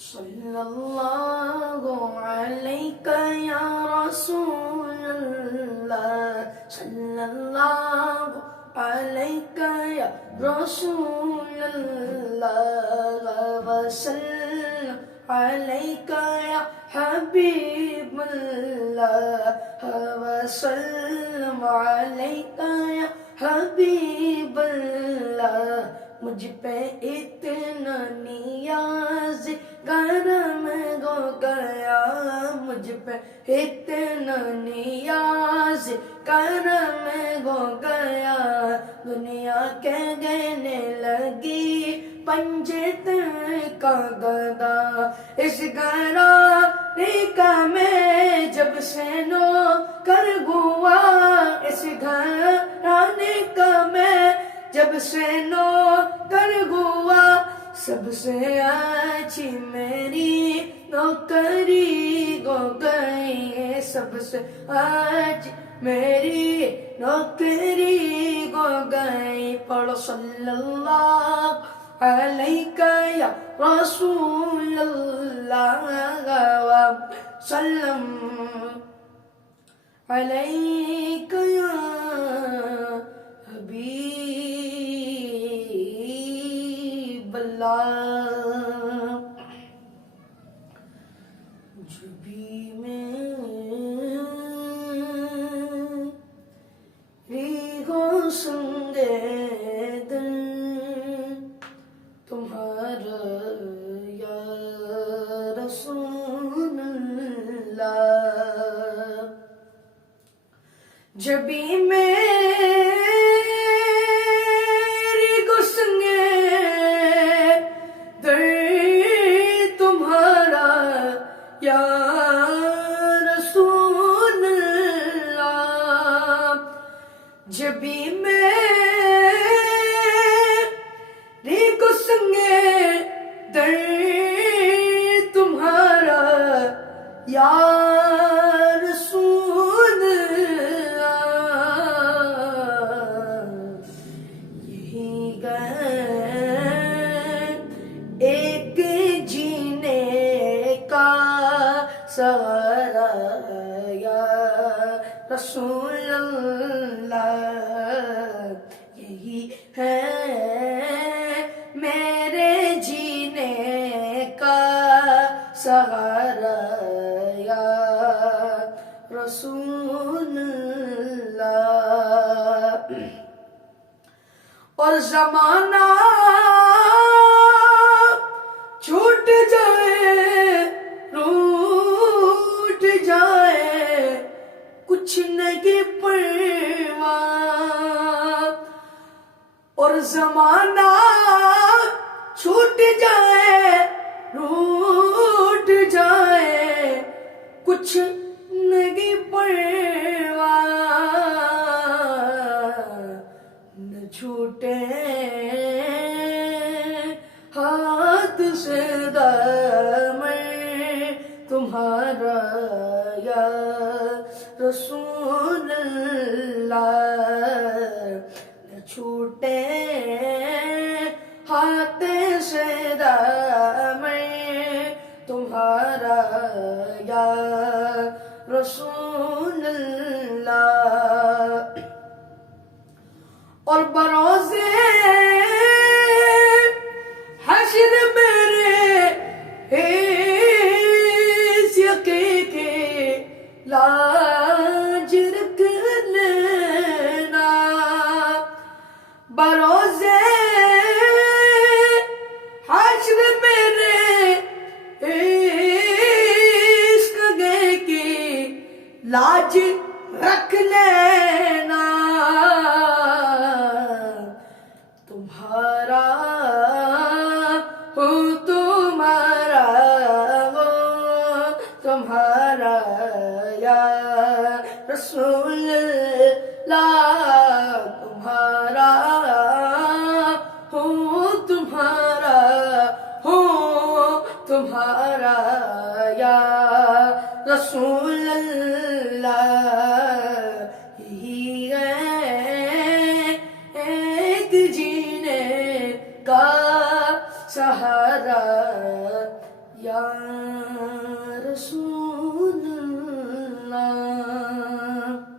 صلی اللہ علیہ یا رسول اللہ، صلی اللہ علیہ یا رسول اللہ، وسلم علیہ یا حبیب اللہ، وسلم علیہ یا حبیب اللہ۔ مجھ پہ اتنا نیاز کرم ہو گیا، مجھ پہ اتنا نیاز کرم ہو گیا، دنیا کہنے لگی پنجت کا گدا، اس گھرانے کا میں جب سے نو کر ہوا، اس گھرانے کا میں جب سے نو کر ہوا، سب سے اچھی میری نوکری ہو گئی، سب سے اچھی میری نوکری ہو گئی۔ پڑھو صلی اللہ علیہ یا رسول اللہ، وسلم علیہ یا حبیب اللہ۔ جو بھی میری ہو سنگے دل تمہارا یا رسول اللہ، جب بھی میری گسنگے در تمہارا یا رسول اللہ، جب بھی میری گسنگے در تمہارا یا رسول اللہ، یہی ایک جینے کا سہارا یا رسول اللہ، یہی ہے میرے جینے کا سہارا یا رسول اللہ۔ اور زمانہ چھوٹ جائے روٹ جائے کچھ نہیں پرواہ، اور زمانہ چھوٹ جائے روٹ جائے کچھ نہیں پرواہ، نہ چھوٹے ہاتھ سے دامن تمہارا یا رسول اللہ، نہ چھوٹے ہاتھ سے دامن تمہارا یا رسول اللہ۔ اور بروزے حشر میرے اس یقین کے لاج رکھ لینا، بروزے حشر میرے اس گے کی لاج رکھ لینا، تمہارا ہو تمہارا ہو تمہارا یا رسول اللہ، تمہارا ہو تمہارا ہو تمہارا یا رسول اللہ، یہی ہے ایک جینے کا سہارا یا